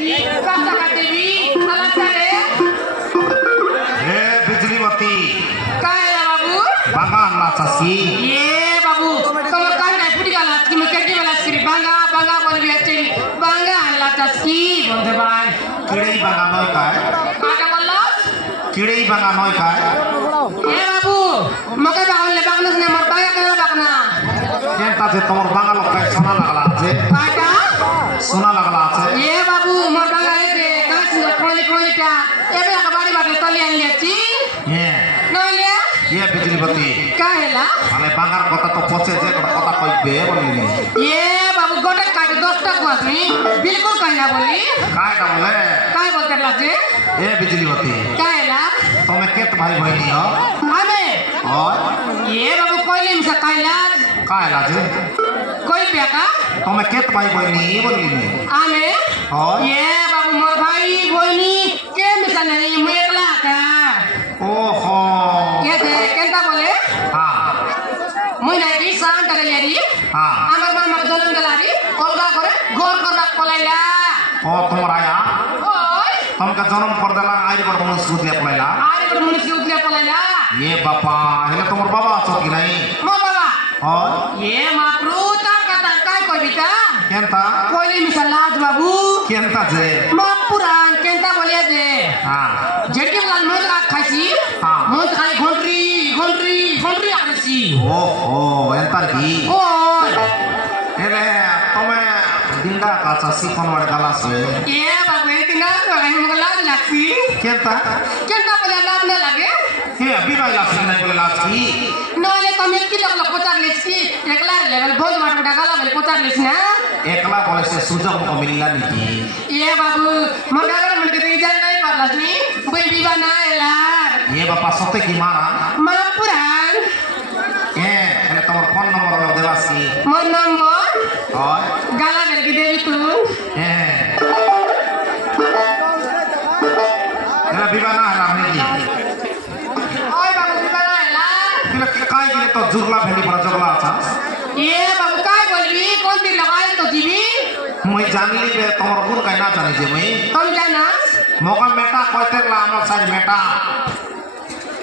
रास्ता देवी अलग करे ए बिजली बत्ती काय बाबू बांगा अन्ना चासी ये बाबू तुम काय काय पुटी गाला तुम केटी वाला श्री बांगा बांगा बोल भी अच्छी बांगा अन्ना चासी बोलते बाय किड़े बांगा नय काय काटा बोलला किड़े बांगा नय काय ये बाबू मके बागले बागनस ने मर बाया करे बागना केनता जे तोर बांगा लोग काय सोना लागला जे काटा सोना लागला আছে ये बाबू मर बांगा रे काय सुंदर कोली कोलीटा एबे का बाड़ी बाटे तली आनी अछि ये नले ये बिजली बत्ती का हेला মানে বাঙ্গার কথা তো পচে যে কথা কইবে বলিনি ये बाबू गोटे काट 10 टा कोसनी बिल्कुल कहना बोली কায়টা বলে काय बोलते लाजे ए बिजली बत्ती का हेला তুমি কেত ভাই বইনি हो हमें और ये बाबू कोइले से कहला কায়লা যে कोई बेका তুমি কেত ভাই বইনি বলিনি हमें और ये बाबू मोर भाई बोइनी के मिसा नहीं मेकला का ओहो ये दे केंता बोले हां मुई नाही शांत करे यारी हां আমার মামা দলন দলারি অলগা করে ঘর করবা পলাইলা ও তোমরা আয়া ওই তোমাকে জন্ম করে দিলা আই বড় মানুষ বুঝলে পড়াইলা আরে বড় মানুষ উঠলে পলাইলা ये बापा हेले তোমার বাবা আছে কি নাই মো বাবা और ये मा প্রুতা কথা কাই কইবিতা কেনতা কইলি মিসালাজ বাবু কেনতা যে মা পুরান কেনতা বলিয়া দে हां যেটি বলাল মই খাইছি হ্যাঁ। মই খাই ঘন্টরি ঘন্টরি ঘন্টরি আছি ओहो एंतर की ওই हेले তুমি ডিঙ্গা কাছা সিকন ওড় গালাছে ये बाबू इतना আমি মগ লাজ লাগছি কেনতা কেনতা বলে লাজ না লাগে হে বিবাহ লাগছে নাই বলে লাছি নইলে তুমি কি লোক পচার লিছি একলা লেভেল ভোজ মাটুটা গালা বলে পচার লিছ না একলা বলে সে সুযোগ মো মিললা নাকি ये बाबू মগার মনকে তুই জান নাই পারলাস নি বই বিবা না এলার ये बापा सते की मारा মা পুরান ए हेले তোমার ফোন নম্বর হলো দেবাসী মোর নম্বর और গালা বেলকি দেবি তুই ए हेले বিবাহ না হলা নাকি ওই বাবু বিবা না এলার কিলে কাই গিলে তো জুরলা ভেন্ডি পড়া জগলা আছে ये बाबू काय बोलबी कोन दिन लगाई तो जीवी মই জানলি যে তোমার গুণ কাই না জানি যে মই तुम জানাস मोका मेटा कहते ला हमर साइड मेटा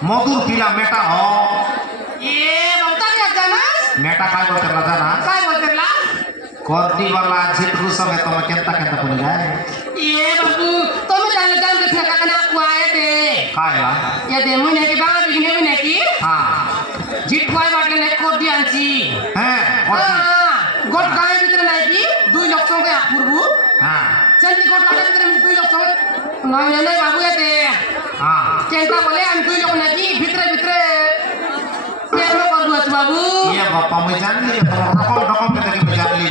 मधुर पीला मेटा हो ये बाबू ता জানাস मेटा काय कहते ला जाना काय बोलते ला कोर्दी वाला झिटरू समय तो केंता केंता बोली जाए ये बाबू तुम जाने जान देखना काकना कुआए दे कायला ये दे मुने की बाबा बिगने मुने की हां जिट कुआए बाटले ने कोड दी आंची हैं कोर्दी गोट गाय भीतर नाही की 2 लाख संगे अपूर्व हां चंदी गोट काटे भीतर 2 लाख संगे नाही नाही बाबू ये दे हां केंता बोले हम 2 लाख नाही की भीतर भीतर ये नो कर दुआ बाबू ये बापा मैं जानली तो रकम रकम के देखे मैं जानली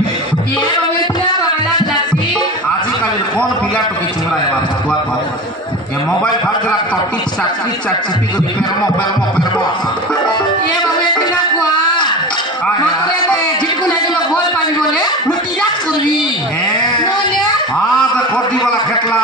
ये बाबू इतना बड़ा लासी आजि काल कौन पीला तो की चुमरा है बात दुआ पर ये मोबाइल भाग जला तो टिच चाट चिपी को पेरमो ये बाबू इतना कुआ मारे दे जिटको नाही लोग बोल पानी बोले मुटी राख करबी हैं नो ले हां तो कोर्दी वाला खेतला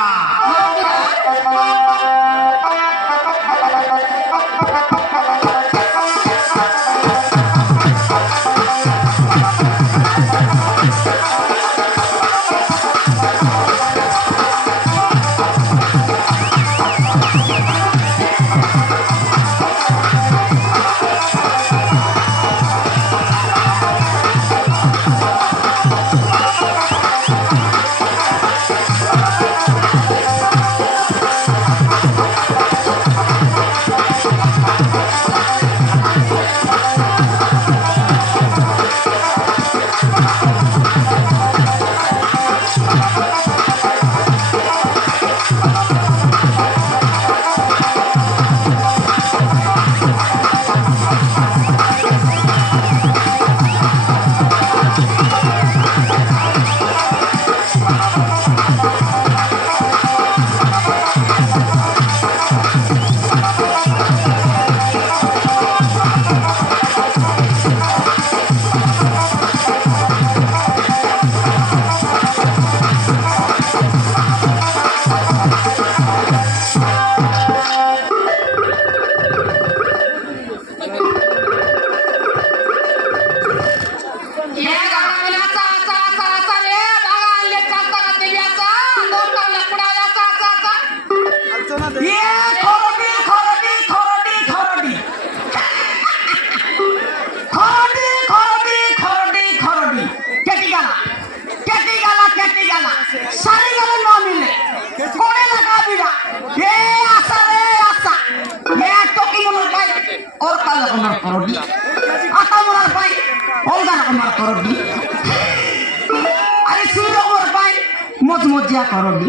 পচিয়া করবি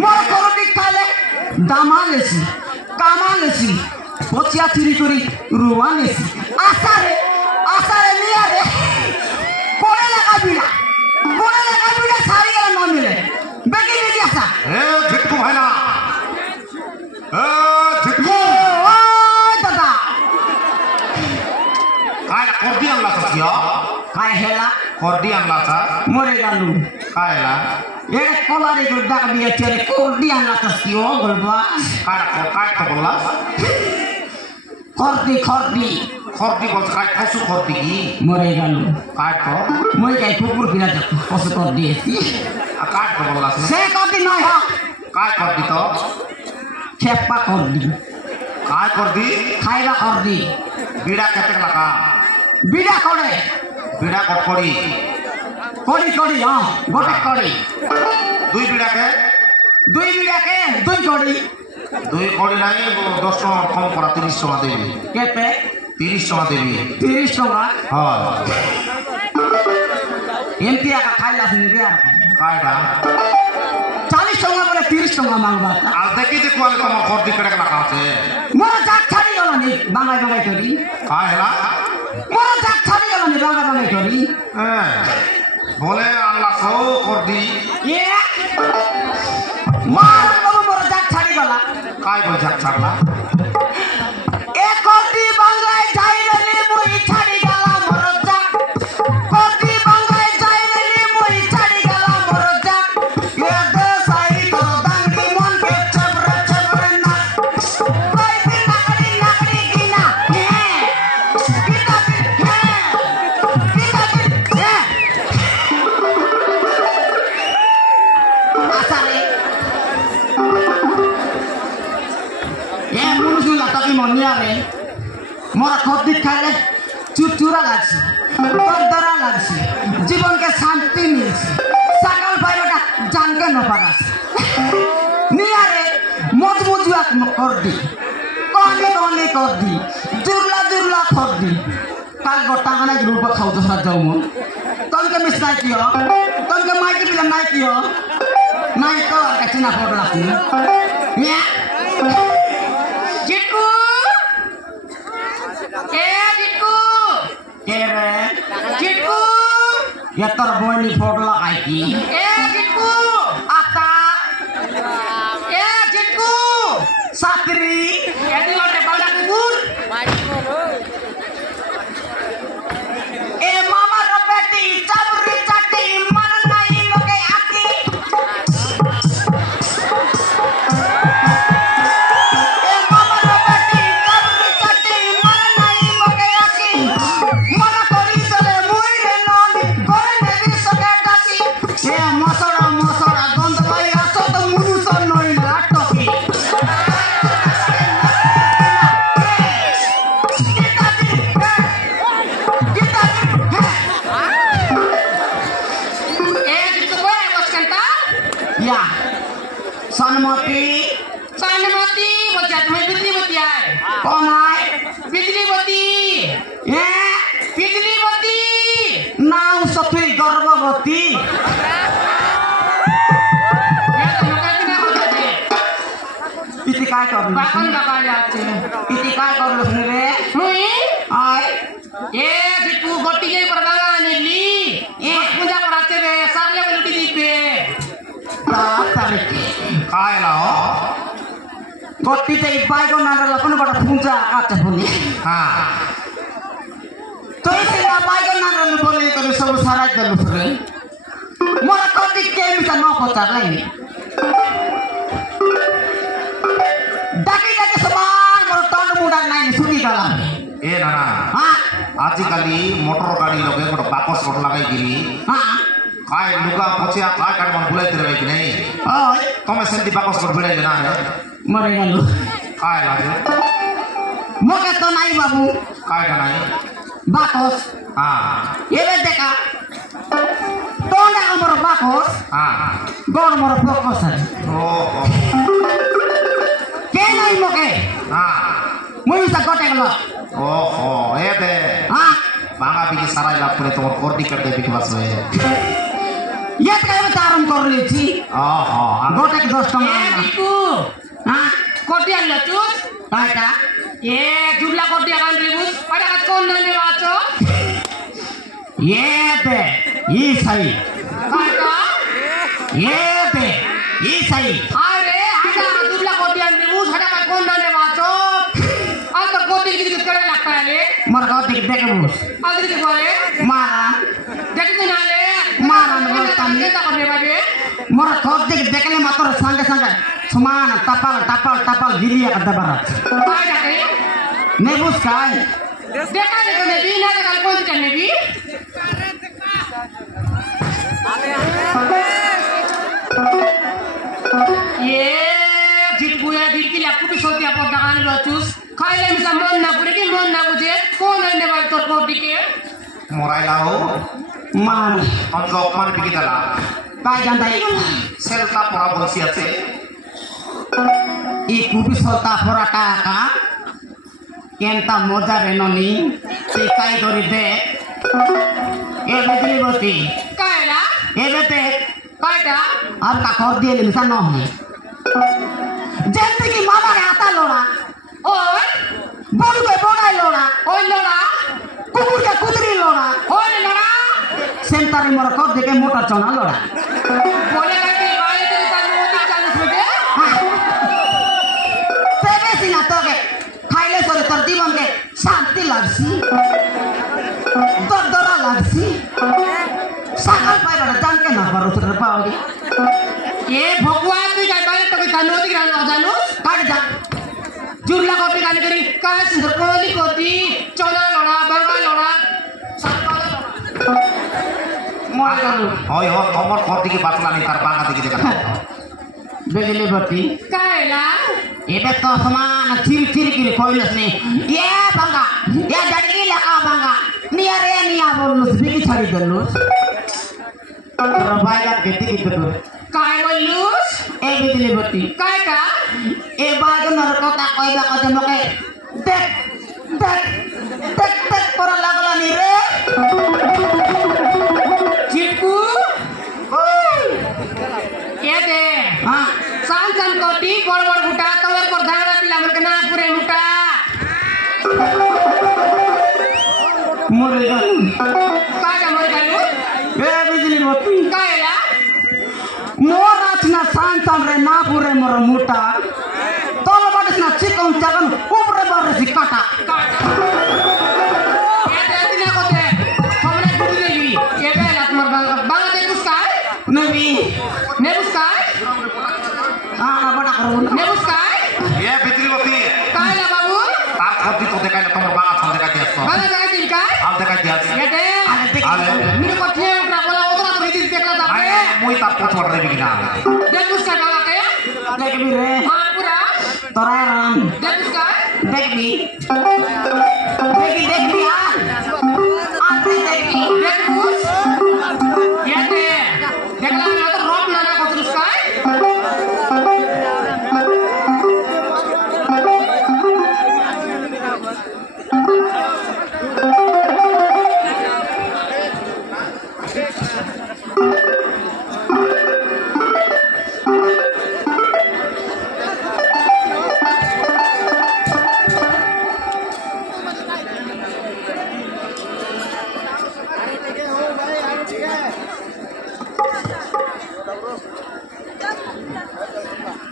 মোর করবি খাইলে দামা লেছি কামা লেছি পচিয়া চুরি করি রুয়া লেছি আসারে আসারে নিয়ে রে পড়ে লাগাবি না সারি গেলে ন মিলে বেগি বেগি আসা এ ঝিটকু ভাই না ঝিটকু ও দাদা काय कोर्दी आणला होतास की काय हेला कोर्दी आणला होता मरे गालू कायला ए कोलारी गुड्डा बिया चले कोर्दी आणला तसी ओ गलबा काय तो बोलला खर्दी कोर्दी बोल काय कसू कोर्दी की मरे गालू काय तो মই काय कुकुर फिरा जातो कसं कोर्दी काय तो बोलला से कोर्दी नाही हा काय कोर्दी तो खेपा कोर्दी काय कोर्दी खायला कोर्दी बिडा केते लगा बिडा कोडे बिडा कोड़ी कोड़ी हां गोटे कोड़ी दुई बिडा के दुई कोड़ी दुई कोड़ी नहीं 10 टका कम करा 30 टका देबी केते 30 टका देबी 30 टका हां एमती आका खाइला सुनि रे कायडा 40 टका बोले 30 टका मांगबा आ देखी देखो वाले तुम कोर्दी करे लगा छे मोर जाक छाड़ी गलानी बांगाई करी काय हैला मोर जाक छाड़ी गलानी बांगाई करी बोले अल्लाह सो कोर्दी ये मार बाबू मोर जाक छाड़ी गला काय बोल जाक छाड़ला ए कोर्दी बांगाई जाई रे मोई छाड़ी गला मोर जाक कोर्दी बांगाई जाई रे मोई छाड़ी गला मोर जाक ये दे साई तो दांगी मन के छबरे ना कोई भी नाकड़ी गिना आसारे ए मुनुसुला तकी मनिया रे मोर खद्दी खाइले चुरचुरा लागছি दरदरा लागছি जीवन के शांति मिलছি सकाल पाइबटा जानके न पारास निया रे मजबुजुआ कर दी कहनी कर दी जुरला कर दी काल गोटा गाना ग्रुप खाऊ तो साथ जाऊ मन तुमके मिस नहीं कियो तुमके माइकी बिला नहीं कियो नहीं तो कचना पड़ला या जिटकू ए जिटकू के रे जिटकू या तर बोनी पड़ला आई की ए जिटकू आता ए जिटकू सात्री एडी लोटे बड़ा कुकुर ए मामा रो बेटी चाबरी चाटी मन नहीं मके आती ए मामा रो बेटी चाबरी चाटी मन नहीं मके आती मन करी चले मुई रे ननी गोरे नेबी सके डाकी ए मसरा गंध लाई आसो तो मुनुस नई लाटकी या सनमती सनमती बच्चा तुम्हें बिजली बत्ती है कमाई बिजली बत्ती ए बिजली बत्ती नाउ सफी गर्भवती ये तो मकान ना हो जाते इति काय करलु बाकन बाका जाते इति काय करलु रे मुई आय ये जिटकू गोटी जे पर बागा नीली ये पूजा कराते बे सारले उल्टी दीपे ता तारिके कायला हो गोटी ते बाइगो नारल अपन बड़ा पूजा आते होनी हां तो इसे ना बाइगो नारल बोले तो सब सारा दलु रे मोर कोती के मिटा न पता नहीं डाकी समान मोर टंड मुंडा नहीं सुनी गला ए नाना हां आजिकाली मोटर गाड़ी लोगे गोटे बाकस गोट लगाई गिरी हां काय लुगा पचिया काय काट मन बुलाई तेरे कि नहीं ओय तमे सेंती बाकस गोट बिड़ाई ना है मरे गलु काय लागे मोके तो नहीं बाबू काय का नहीं बाकस हां ये देखा टोंडा हमर बाकस हां गोड़ मोर फोकस है ओ के नहीं मोके हां मुई सा कोटे गलो ओहो ए दे हां बांगा बिकी सारा लाभ करे तो कोर्दी कर दे बिकी बस में ये काय तारम कर लेछि गोटे 10 टका ए दीपू हां कोटी आनला चूस काटा ए जुबला कोटी आन रिबुस अरे आज कोण नने वाचो ये ते ई सही काटा ये ते ई सही अरे आजा जुबला कोटी आन रिबुस हटा काय कोण नने वाचो आज तो कोटी किती करे लागता आले मोर गोटे देखबुस आज किती बोले मारा देखते नाले मारा बोलतानी केता करने बागे मोर गोटे देखले मात्र संगे संगे समान टपल टपल टपल गिलिया का दबरा काय जाते नेबुस काय देखा देखने भी ना देखा कोई करने भी ये जित बुया दिल की लाकू भी सोती आप दगान लोचूस खाइले मिसा मन ना पुरे की मन ना बुझे कौन है ने भाई तो कोटी के मोराइला हो मान हम लोकमान बिकी दला काय जानताई सेलता पड़ा बसी আছে ई कुबी सल्ता फराटा का केंता मजा रेननी से काय करी दे ए बिजली बत्ती कायला ए बेटे कायटा अब का कर दिए मिसा न है जल्दी की मामा ने आता लोड़ा ओए बोलू के बोड़ाई लोड़ा ओए लोड़ा कुकुर के कुदरी लोड़ा ओए लोड़ा सेंटारी मोर कर दे के मोटा चना लोड़ा बोले करके भाई तेरे चालू होती चालू बेटे तेरे सिना तो के खाइले सर तर जीवन के शांति लागसी दरदरा लागसी सागल पाई बड़ा जान के ना करो तर पाओगे ये भगवान भी काय बाले तो के चालू होती रानो जानू काट जा जुरला कोटी गाली करी काय सुंदर कोली कोटी चना लोड़ा बंगा लोड़ा सातपाला लोड़ा मोर करू হয় হয় তোমার ঘর থেকে পাতলা নি তার বাংলা থেকে দেখা बिजली बत्ती कायला एबे तो समान चिर चिर की कोइलस ने ये बंगा ये जड़गी लगा बंगा निया रे निया बोलुस बिकी छड़ी दलुस रबाइगा केती की तो काय बोलूस ए बिजली बत्ती काय का ए बागो नरकता कइबा कते मके देख देख देख देख पर लागला नी रे चिपकू ओय ये दे हां सान सान कोटी बड़ बड़ गुटा तवर पर धारा पिला मन के ना पूरे मुटा मोरे गन काय का मोर कालू ए बिजली बत्ती कायला मोर आछना सांतन रे ना पूरे मोर मोटा तोल बडसना चिकन चागन ऊपरे बारे से काटा काटा ये दे दिना कोते हमने गुडी देवी ये बेला तुम बांगा दे कुस्कार नबी ने कुस्कार हां बड़ा करू ने कुस्कार এ বিদ্রিবতী कायला बाबू তার ঘর দি তো দেখাই না তোমার বাংলা ছন্দ দেখাই দিয়াছ बांगा जगह दी काय আল দেখাই দিয়াছ ये दे আলে मेरे को ठे उठा बोला उधर तो हिदी देखला था আই মুই তার পছন্দ রে বিকিনা दे कुस्कार बांगा के देख भी रे हां पूरा तोरा राम दे कुस्कार देख भी देख भी आ आते देख भी दे कुस ये दे देखला ना तो रोप ना ना को कुस्कार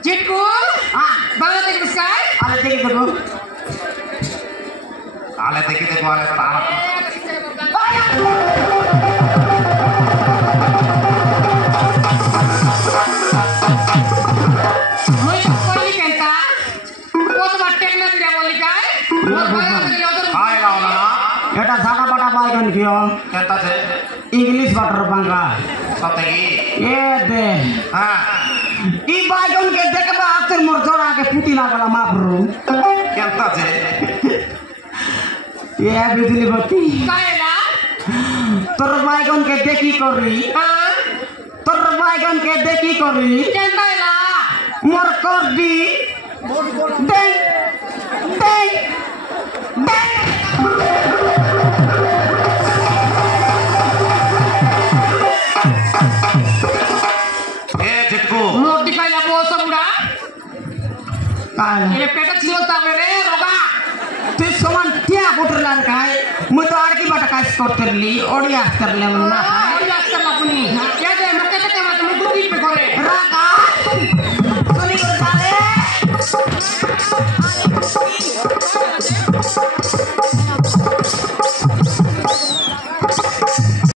चिटकू हां बांगा दे कुस्कार अरे देख देखो আলে দেখি দেখো আলে তার Muy कोई कहता वो तो बट्टे ना दिया बोली काय और बांगा दे उधर হাই লাও না एटा सागा बड़ा बाइगन कियो কেনতাছে इंग्लिश वाटर बंगा সতেকি ए दे হ্যাঁ ई बाइगन के देखबा आखिर मोर जोड़ा के फुटी लागला माफरू কেনতাছে ए बिजली बत्ती कायला तोर बाइगन के देखी करी हां तोर बाइगन के देखी करी केंताला मोर कर दी देख देख देख কাল এ পেটা ছিল তবে রে রোগা তুই সমান টিয়া কুটলার খায় মুই তো আর কি বাটা কাজ করতে লি ওড়ি আসতে না খায়